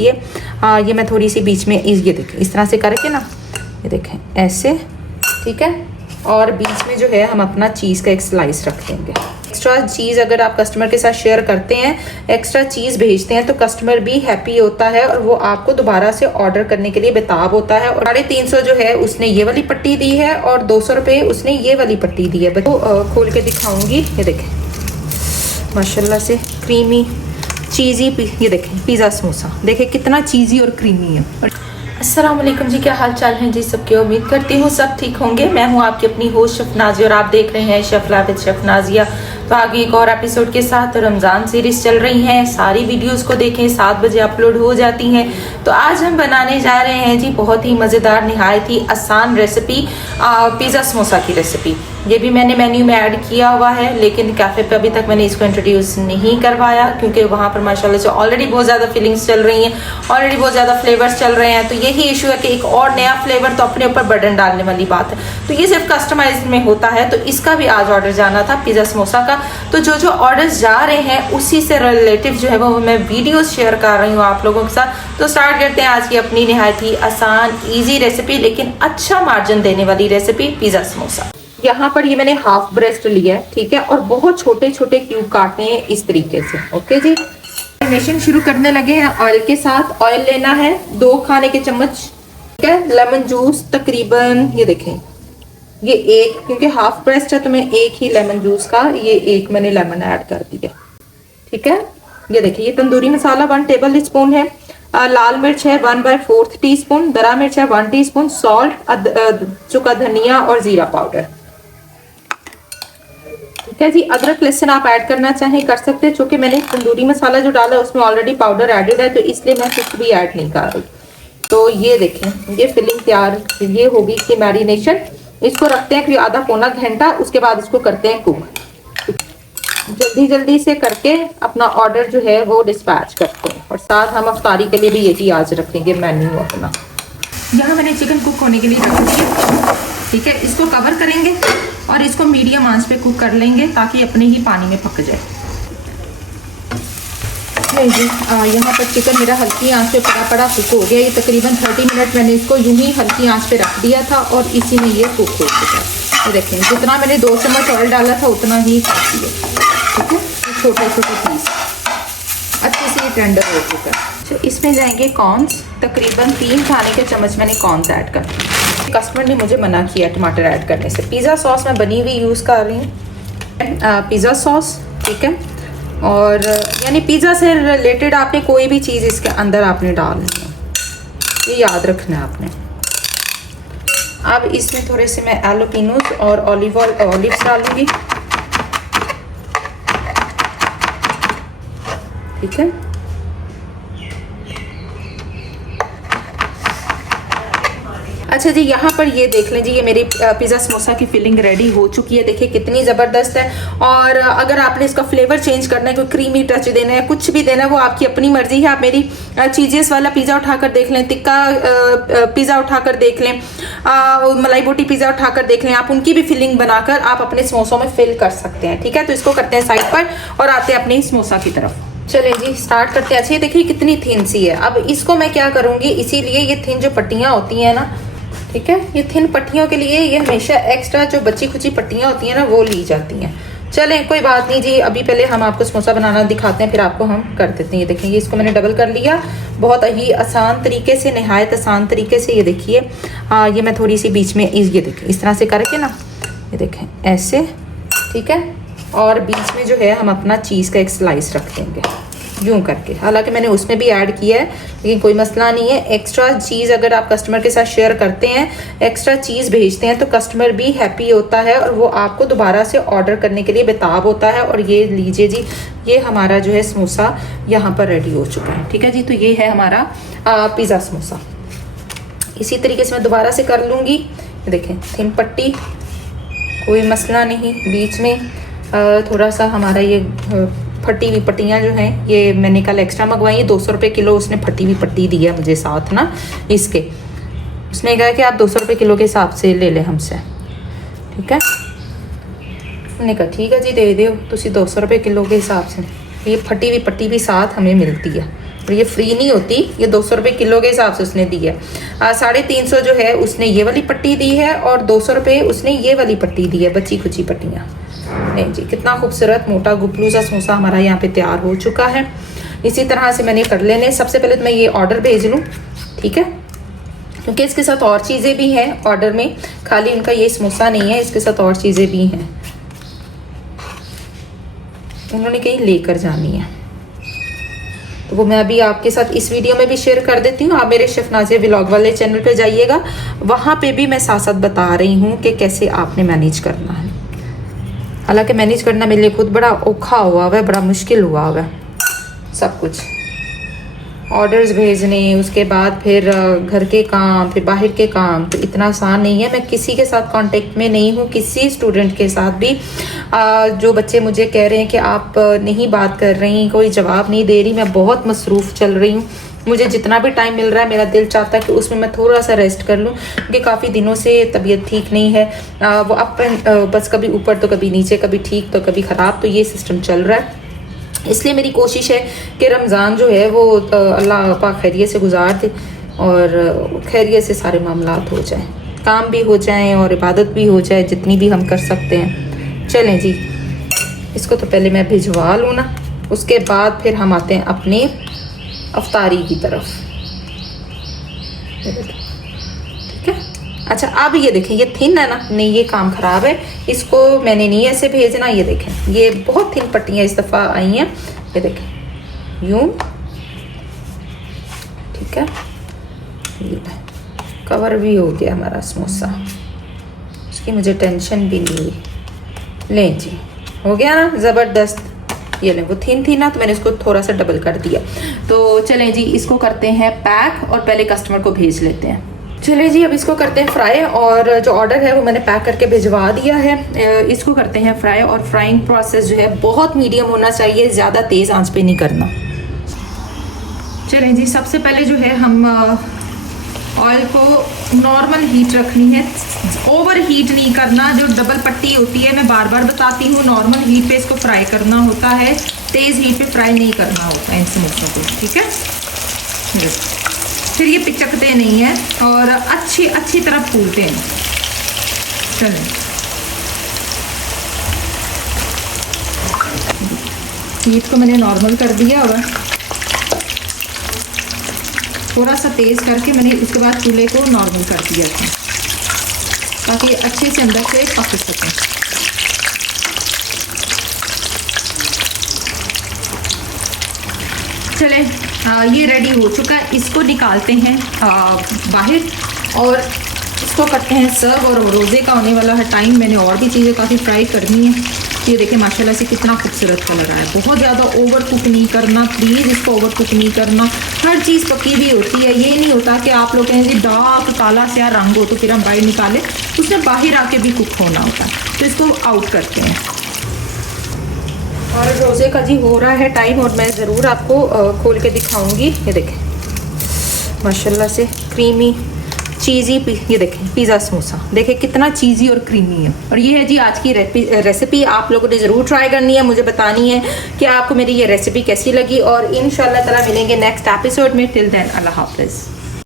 देखिए ये मैं थोड़ी सी बीच में ये देखें इस तरह से करके ना, ये देखें ऐसे, ठीक है। और बीच में जो है हम अपना चीज़ का एक स्लाइस रख देंगे। एक्स्ट्रा चीज़ अगर आप कस्टमर के साथ शेयर करते हैं, एक्स्ट्रा चीज़ भेजते हैं, तो कस्टमर भी हैप्पी होता है और वो आपको दोबारा से ऑर्डर करने के लिए बेताब होता है। और 350 जो है उसने ये वाली पट्टी दी है और 200 रुपये उसने ये वाली पट्टी दी है। तो खोल के दिखाऊंगी, ये देखें माशाल्लाह से क्रीमी चीज़ी, ये देखें पिज़्ज़ा समोसा, देखें कितना चीज़ी और क्रीमी है। अस्सलाम वालेकुम जी, क्या हाल चाल है जी सबके। उम्मीद करती हूँ सब ठीक होंगे। मैं हूँ आपकी अपनी होस्ट शफनाजिया और आप देख रहे हैं शेफ राविद शफनाजिया। तो आगे एक और एपिसोड के साथ रमज़ान सीरीज़ चल रही हैं, सारी वीडियोस को देखें, 7 बजे अपलोड हो जाती हैं। तो आज हम बनाने जा रहे हैं जी बहुत ही मज़ेदार, निहायत ही आसान रेसिपी, पिज़्ज़ा समोसा की रेसिपी। ये भी मैंने मेन्यू में ऐड किया हुआ है, लेकिन कैफ़े पे अभी तक मैंने इसको इंट्रोड्यूस नहीं करवाया क्योंकि वहाँ पर माशाल्लाह से ऑलरेडी बहुत ज़्यादा फीलिंग्स चल रही हैं, ऑलरेडी बहुत ज़्यादा फ्लेवर्स चल रहे हैं। तो यही इशू है कि एक और नया फ्लेवर तो अपने ऊपर बर्डन डालने वाली बात है। तो ये सिर्फ कस्टमाइज में होता है। तो इसका भी आज ऑर्डर जाना था पिज़्ज़ा समोसा का। तो जो ऑर्डर्स जा रहे हैं उसी से रिलेटिव जो है वो मैं वीडियोस शेयर कर रही हूँ आप लोगों के साथ। तो स्टार्ट करते हैं आज की अपनी निहायत ही आसान ईजी रेसिपी, लेकिन अच्छा मार्जिन देने वाली रेसिपी, पिज़्ज़ा समोसा। यहाँ पर ये मैंने हाफ ब्रेस्ट लिया है, ठीक है, और बहुत छोटे छोटे क्यूब काटने हैं इस तरीके से। ओके जी, मैरिनेशन शुरू करने लगे हैं ऑयल के साथ। ऑयल लेना है 2 खाने के चम्मच, ठीक है। लेमन जूस तकरीबन ये देखें, ये एक, क्योंकि हाफ ब्रेस्ट है तो मैं एक ही लेमन जूस का ये एक मैंने लेमन ऐड कर दिया, ठीक है। ये देखिए ये तंदूरी मसाला 1 टेबल स्पून है, लाल मिर्च है 1/4 टीस्पून, दरा मिर्च है 1 टीस्पून, सॉल्ट, चुका धनिया और जीरा पाउडर, ठीक है जी। अदरक लहसुन आप ऐड करना चाहें कर सकते हैं, चूंकि मैंने तंदूरी मसाला जो डाला है उसमें ऑलरेडी पाउडर एडेड है तो इसलिए मैं कुछ भी ऐड नहीं कर रही। तो ये देखें ये फिलिंग तैयार, ये होगी कि मैरिनेशन। इसको रखते हैं आधा पौना घंटा, उसके बाद इसको करते हैं कुक। जल्दी जल्दी से करके अपना ऑर्डर जो है वो डिस्पैच करते हैं, और साथ हम अफ्तारी के लिए भी यही आज रखेंगे मेन्यू अपना। यहाँ मैंने चिकन कुक होने के लिए रख दिया, ठीक है। इसको कवर करेंगे और इसको मीडियम आंच पे कुक कर लेंगे ताकि अपने ही पानी में पक जाए। नहीं जी, यहाँ पर चिकन मेरा हल्की आंच पे पड़ा कुक हो गया। ये तकरीबन 30 मिनट मैंने इसको यूं ही हल्की आंच पे रख दिया था और इसी में ये कुक हो चुका है। ये देखें जितना मैंने 2 चम्मच ऑयल डाला था उतना ही कर दिया, ठीक है। छोटे छोटे पीस अच्छे से ये टेंडर हो चुका है। तो इसमें जाएंगे कॉर्न्स, तकरीबन 3 खाने के चम्मच मैंने कॉर्न्स ऐड कर। कस्टमर ने मुझे मना किया टमाटर ऐड करने से। पिज़्ज़ा सॉस मैं बनी हुई यूज़ कर रही हूँ, पिज़्ज़ा सॉस, ठीक है। और यानी पिज़्ज़ा से रिलेटेड आपने कोई भी चीज़ इसके अंदर आपने डालनी है, ये याद रखना है आपने। अब इसमें थोड़े से मैं एलोपिनोस और ऑलिव्स डालूंगी, ठीक है। अच्छा जी, यहाँ पर ये देख लें जी, ये मेरी पिज़्ज़ा समोसा की फिलिंग रेडी हो चुकी है। देखिए कितनी ज़बरदस्त है। और अगर आपने इसका फ्लेवर चेंज करना है, कोई क्रीमी टच देना है, कुछ भी देना है, वो आपकी अपनी मर्जी है। आप मेरी चीजेस वाला पिज़्ज़ा उठाकर देख लें, टिक्का पिज़्ज़ा उठाकर देख लें, मलाई बोटी पिज़्ज़ा उठाकर देख लें, आप उनकी भी फिलिंग बनाकर आप अपने समोसों में फिल कर सकते हैं, ठीक है। तो इसको करते हैं साइड पर और आते हैं अपने समोसा की तरफ। चले जी स्टार्ट करते हैं। अच्छा ये देखिए कितनी थिन सी है। अब इसको मैं क्या करूँगी, इसीलिए ये थिन जो पट्टियाँ होती हैं ना, ठीक है, ये थिन पट्टियों के लिए ये हमेशा एक्स्ट्रा जो बची खुची पट्टियाँ होती हैं ना वो ली जाती हैं। चलें कोई बात नहीं जी, अभी पहले हम आपको समोसा बनाना दिखाते हैं, फिर आपको हम कर देते हैं। ये देखिए इसको मैंने डबल कर लिया बहुत ही आसान तरीके से, नहायत आसान तरीके से। ये देखिए ये मैं थोड़ी सी बीच में ये देखिए इस तरह से करके ना, ये देखें ऐसे, ठीक है। और बीच में जो है हम अपना चीज़ का एक स्लाइस रख देंगे यूं करके। हालांकि मैंने उसमें भी ऐड किया है लेकिन कोई मसला नहीं है। एक्स्ट्रा चीज़ अगर आप कस्टमर के साथ शेयर करते हैं, एक्स्ट्रा चीज़ भेजते हैं, तो कस्टमर भी हैप्पी होता है और वो आपको दोबारा से ऑर्डर करने के लिए बेताब होता है। और ये लीजिए जी, ये हमारा जो है समोसा यहाँ पर रेडी हो चुका है, ठीक है जी। तो ये है हमारा पिज़्ज़ा समोसा। इसी तरीके से मैं दोबारा से कर लूँगी। देखें थिन पट्टी, कोई मसला नहीं। बीच में थोड़ा सा हमारा ये फटी हुई पट्टियाँ जो हैं, ये मैंने कल एक्स्ट्रा मंगवाई, 200 रुपये किलो उसने फटी हुई पट्टी दी है मुझे साथ ना इसके। उसने कहा कि आप 200 रुपये किलो के हिसाब से ले लें हमसे, ठीक है। मैंने कहा ठीक है जी दे दो तुसी 200 रुपये किलो के हिसाब से। ये फटी हुई पट्टी भी साथ हमें मिलती है, और ये फ्री नहीं होती, ये 200 रुपये किलो के हिसाब से उसने दी है। 350 जो है उसने ये वाली पट्टी दी है और 200 रुपये उसने ये वाली पट्टी दी है, बची खुची पट्टियाँ। नहीं जी, कितना खूबसूरत मोटा गुपलू सा समोसा हमारा यहाँ पे तैयार हो चुका है। इसी तरह से मैंने कर लेने। सबसे पहले तो मैं ये ऑर्डर भेज लूँ, ठीक है, क्योंकि इसके साथ और चीज़ें भी हैं ऑर्डर में, खाली उनका ये समोसा नहीं है, इसके साथ और चीज़ें भी हैं, उन्होंने कहीं लेकर जानी है, तो वो मैं अभी आपके साथ इस वीडियो में भी शेयर कर देती हूँ। आप मेरे शेफ नाज़िया व्लॉग वाले चैनल पे जाइएगा, वहाँ पे भी मैं साथ साथ बता रही हूँ कि कैसे आपने मैनेज करना है। हालांकि मैनेज करना मेरे लिए खुद बड़ा औखा हुआ है, बड़ा मुश्किल हुआ है सब कुछ, ऑर्डर्स भेजने, उसके बाद फिर घर के काम, फिर बाहर के काम, तो इतना आसान नहीं है। मैं किसी के साथ कांटेक्ट में नहीं हूँ, किसी स्टूडेंट के साथ भी। जो बच्चे मुझे कह रहे हैं कि आप नहीं बात कर रही, कोई जवाब नहीं दे रही, मैं बहुत मसरूफ़ चल रही हूँ। मुझे जितना भी टाइम मिल रहा है मेरा दिल चाहता है कि उसमें मैं थोड़ा सा रेस्ट कर लूँ, क्योंकि काफ़ी दिनों से तबीयत ठीक नहीं है। वो बस कभी ऊपर तो कभी नीचे, कभी ठीक तो कभी ख़राब, तो ये सिस्टम चल रहा है। इसलिए मेरी कोशिश है कि रमज़ान जो है वो अल्लाह पाक खैरियत से गुजार दे और खैरियत से सारे मामलात हो जाएं, काम भी हो जाएं और इबादत भी हो जाए जितनी भी हम कर सकते हैं। चलें जी, इसको तो पहले मैं भिजवा लूँ ना, उसके बाद फिर हम आते हैं अपने अफ्तारी की तरफ, ठीक है। अच्छा, अब ये देखें, ये थिन है ना, नहीं ये काम ख़राब है, इसको मैंने नहीं ऐसे भेजना। ये देखें, ये बहुत थिन पट्टियाँ इस दफ़ा आई हैं, ये देखें यूं, ठीक है। ये कवर भी हो गया हमारा समोसा, इसकी मुझे टेंशन भी नहीं हुई। लें जी, हो गया ना ज़बरदस्त। ये लें, वो थिन थी ना, तो मैंने इसको थोड़ा सा डबल कर दिया। तो चलें जी, इसको करते हैं पैक और पहले कस्टमर को भेज लेते हैं। चलिए जी, अब इसको करते हैं फ्राई, और जो ऑर्डर है वो मैंने पैक करके भिजवा दिया है। इसको करते हैं फ्राई, और फ्राइंग प्रोसेस जो है बहुत मीडियम होना चाहिए, ज़्यादा तेज़ आंच पे नहीं करना। चलिए जी, सबसे पहले जो है हम ऑयल को नॉर्मल हीट रखनी है, ओवर हीट नहीं करना। जो डबल पट्टी होती है, मैं बार बार बताती हूँ, नॉर्मल हीट पे इसको फ्राई करना होता है, तेज़ हीट पे फ्राई नहीं करना होता है इन समोसों को, ठीक है। फिर ये पिचकते नहीं हैं और अच्छी तरह फूलते हैं। चलें, हीट को मैंने नॉर्मल कर दिया और थोड़ा सा तेज़ करके मैंने उसके बाद चूल्हे को नॉर्मल कर दिया था, ताकि अच्छे से अंदर से पक सकें। चले, ये रेडी हो चुका है, इसको निकालते हैं बाहर और इसको करते हैं सर्व। और रोज़े का होने वाला है टाइम, मैंने और भी चीज़ें काफ़ी फ्राई करनी है। ये देखें माशाल्लाह से कितना खूबसूरत कलर आया। बहुत ज़्यादा ओवर कुक नहीं करना, प्लीज़ इसको ओवर कुक नहीं करना। हर चीज़ पकी भी होती है, ये नहीं होता कि आप लोग कहें जी डार्क काला स्या रंग हो तो फिर हम बाहर निकालें, उसने बाहर आके भी कुक होना होता है। तो इसको आउट करते हैं। और रोज़े का जी हो रहा है टाइम, और मैं ज़रूर आपको खोल के दिखाऊंगी। ये देखें माशाल्लाह से क्रीमी चीज़ी, ये देखें पिज़्ज़ा समोसा, देखें कितना चीज़ी और क्रीमी है। और ये है जी आज की रेसिपी, आप लोगों ने ज़रूर ट्राई करनी है, मुझे बतानी है कि आपको मेरी ये रेसिपी कैसी लगी। और इंशाल्लाह ताला मिलेंगे नेक्स्ट एपिसोड में। टिल देन अल्लाह हाफ़िज़।